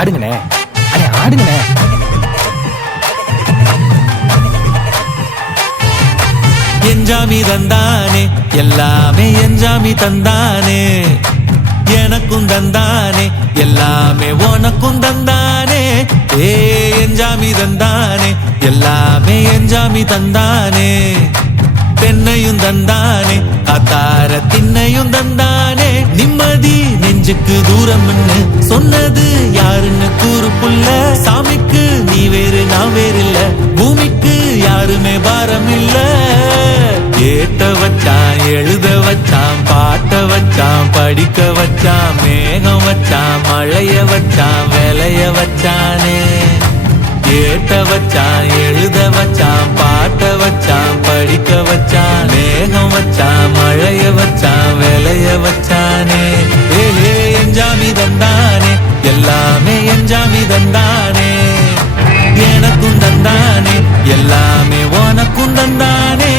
ஆடுங்கண்ணே, அண்ணே ஆடுங்கண்ணே. என்ஜாமி தந்தானே எல்லாமே, என்ஜாமி தந்தானே எனக்கும் தந்தானே எல்லாமே, உனக்கும் தந்தானே. ஏ என்ஜாமி தந்தானே எல்லாமே, என்ஜாமி தந்தானே. தென்னையும் தந்தானே, காத்தார திண்ணையும் தந்தானே. நிம்மதி நெஞ்சுக்கு தூரம்னு சொன்னது யாருன்னு கூறு புள்ள. சாமிக்கு நீ வேறு நான் வேறு இல்ல, பூமிக்கு யாருமே பாரம் இல்ல. ஏத்த வச்சான், எழுத வச்சான், பாட்ட வச்சான், படிக்க வச்சான், மேகம் வச்சான், மழைய வச்சான், விளைய வச்சானே. ஏத்த வச்சான், எழுத வச்சான், பாட்ட வச்சான், படிக்க வச்சான், மேகம் வச்சான், மழைய வச்சான், விளைய வச்சானே. ஏ என்ஜாமி தந்தானே எல்லாமே, என்ஜாமி தந்தானே. எனக்கும் தந்தானே எல்லாமே, உனக்கும் தந்தானே.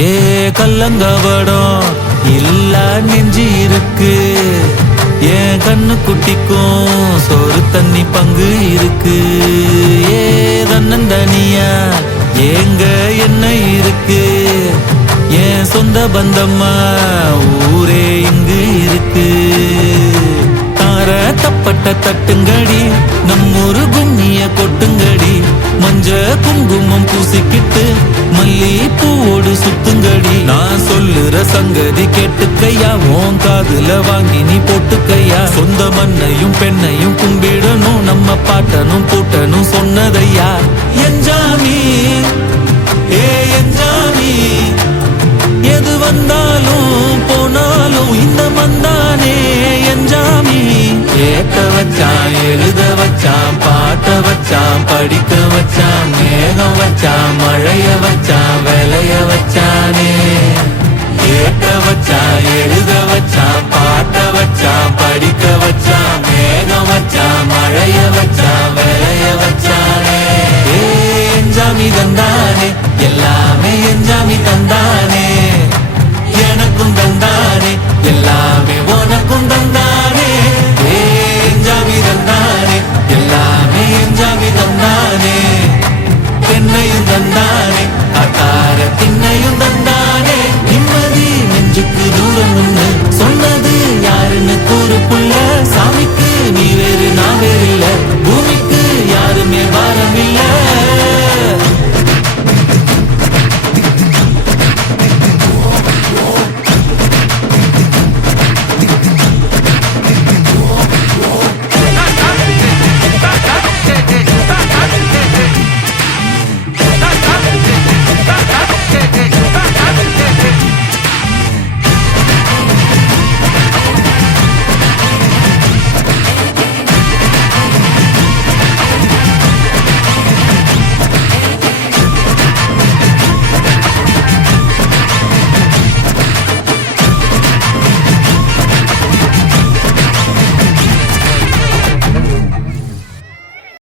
ஏ கல்லங்கவடம் இல்ல நெஞ்சு இருக்கு, என் கண்ணு குட்டிக்கும் சோறு தண்ணி பங்கு இருக்கு. ஏ தன்னந்தனியா ஏங்க என்ன இருக்கு, என் சொந்த பந்தம்மா ஊரே இங்கு இருக்கு. தார தப்பட்ட தட்டுங்கடி, நம்மொரு கும்மிய கொட்டுங்கடி. மஞ்ச குங்குமம் பூசிக்கிட்டு மல்லி பூவோடு சுத்துங்கடி. நான் சொல்லுற சங்கதி கேட்டுக்கையா, உன் காதுல வாங்கி நீ போட்டுக்கையா. சொந்த மண்ணையும் பெண்ணையும் கும்பிடணும், நம்ம பாட்டனும் பூட்டனும் சொன்னதையா. என்ஜாமி ஏ என்ஜாமி, எது வந்தாலும் போனாலும் இந்த மந்தானே என்ஜாமி. ஏத்த வச்சான், எழுத வச்சான், பாட்ட வச்சான், படிக்க வச்சான், மேகம் வச்சான், மழைய வச்சான், விளைய வச்சானே. ஏத்த வச்சான், எழுத வச்சான், பாட்ட வச்சான், படிக்க வச்சான்.